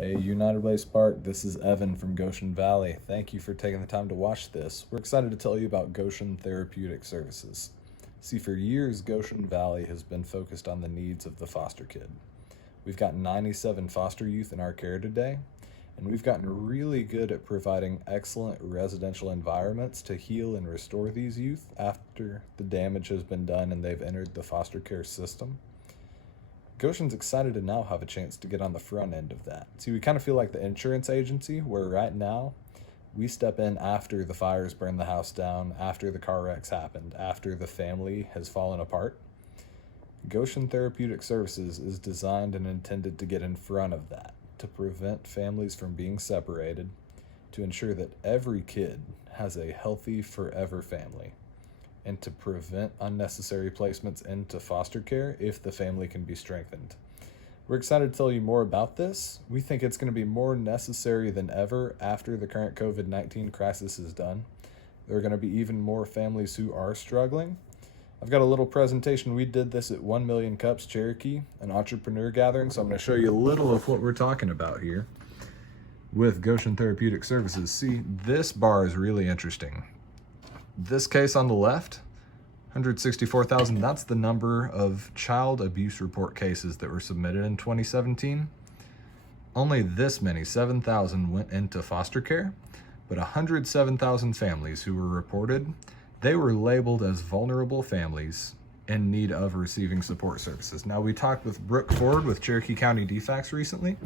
Hey, United Way Spark, this is Evan from Goshen Valley. Thank you for taking the time to watch this. We're excited to tell you about Goshen Therapeutic Services. See, for years, Goshen Valley has been focused on the needs of the foster kid. We've got 97 foster youth in our care today, and we've gotten really good at providing excellent residential environments to heal and restore these youth after the damage has been done and they've entered the foster care system. Goshen's excited to now have a chance to get on the front end of that. See, we kind of feel like the insurance agency, where right now we step in after the fires burn the house down, after the car wrecks happened, after the family has fallen apart. Goshen Therapeutic Services is designed and intended to get in front of that, to prevent families from being separated, to ensure that every kid has a healthy forever family, and to prevent unnecessary placements into foster care if the family can be strengthened. We're excited to tell you more about this. We think it's going to be more necessary than ever after the current COVID-19 crisis is done. There are going to be even more families who are struggling. I've got a little presentation. We did this at 1 Million Cups Cherokee, an entrepreneur gathering, so I'm going to show you a little of what we're talking about here with Goshen Therapeutic Services. See, this bar is really interesting. This case on the left, 164,000, that's the number of child abuse report cases that were submitted in 2017. Only this many, 7,000, went into foster care, but 107,000 families who were reported, they were labeled as vulnerable families in need of receiving support services. Now, we talked with Brooke Ford with Cherokee County DFACS recently.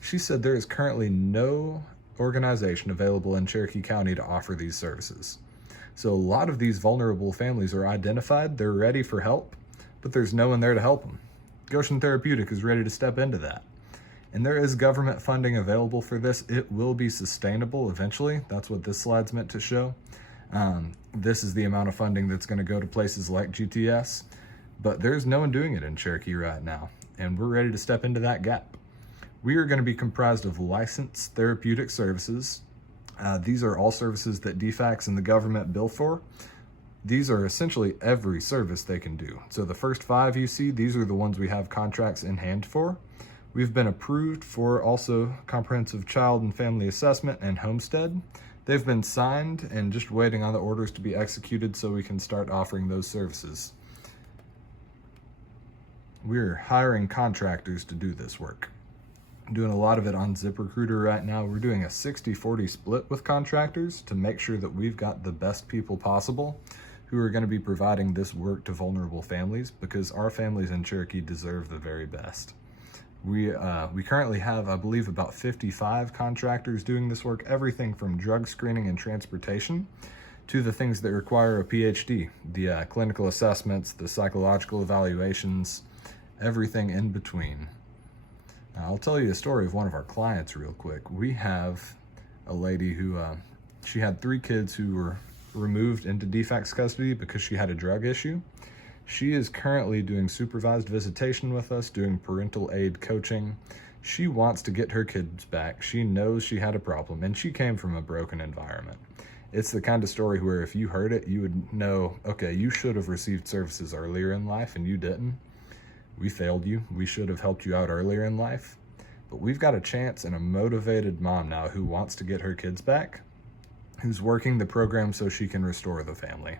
She said there is currently no organization available in Cherokee County to offer these services. So a lot of these vulnerable families are identified, they're ready for help, but there's no one there to help them. Goshen Therapeutic is ready to step into that. And there is government funding available for this. It will be sustainable eventually. That's what this slide's meant to show. This is the amount of funding that's going to go to places like GTS, but there's no one doing it in Cherokee right now, and we're ready to step into that gap. We are going to be comprised of licensed therapeutic services. These are all services that DFACS and the government bill for. These are essentially every service they can do. So the first 5 you see, these are the ones we have contracts in hand for. We've been approved for also comprehensive child and family assessment and homestead. They've been signed and just waiting on the orders to be executed so we can start offering those services. We're hiring contractors to do this work. I'm doing a lot of it on ZipRecruiter right now. We're doing a 60-40 split with contractors to make sure that we've got the best people possible who are going to be providing this work to vulnerable families, because our families in Cherokee deserve the very best. We currently have, I believe, about 55 contractors doing this work, everything from drug screening and transportation to the things that require a PhD, the clinical assessments, the psychological evaluations, everything in between. I'll tell you a story of one of our clients real quick. We have a lady who, she had 3 kids who were removed into DFACS custody because she had a drug issue. She is currently doing supervised visitation with us, doing parental aid coaching. She wants to get her kids back. She knows she had a problem, and she came from a broken environment. It's the kind of story where if you heard it, you would know, okay, you should have received services earlier in life and you didn't. We failed you. We should have helped you out earlier in life. But we've got a chance and a motivated mom now who wants to get her kids back, who's working the program so she can restore the family.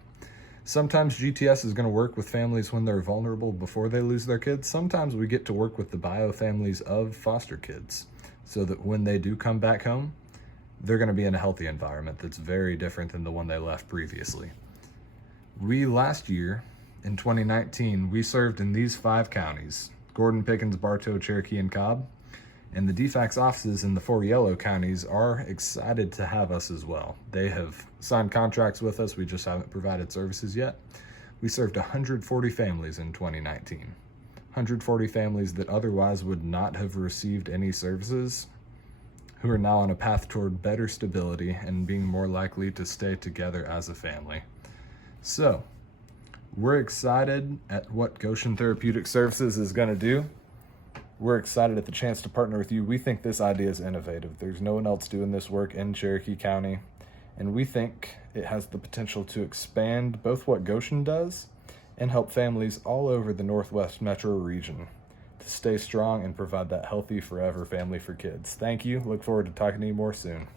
Sometimes GTS is going to work with families when they're vulnerable before they lose their kids. Sometimes we get to work with the bio families of foster kids so that when they do come back home, they're going to be in a healthy environment that's very different than the one they left previously. Last year, in 2019, we served in these 5 counties: Gordon, Pickens, Bartow, Cherokee, and Cobb. And the DFACS offices in the 4 yellow counties are excited to have us as well. They have signed contracts with us. We just haven't provided services yet. We served 140 families in 2019. 140 families that otherwise would not have received any services, who are now on a path toward better stability and being more likely to stay together as a family. So, we're excited at what Goshen Therapeutic Services is going to do. We're excited at the chance to partner with you. We think this idea is innovative. There's no one else doing this work in Cherokee County, and we think it has the potential to expand both what Goshen does and help families all over the Northwest Metro region to stay strong and provide that healthy forever family for kids. Thank you. Look forward to talking to you more soon.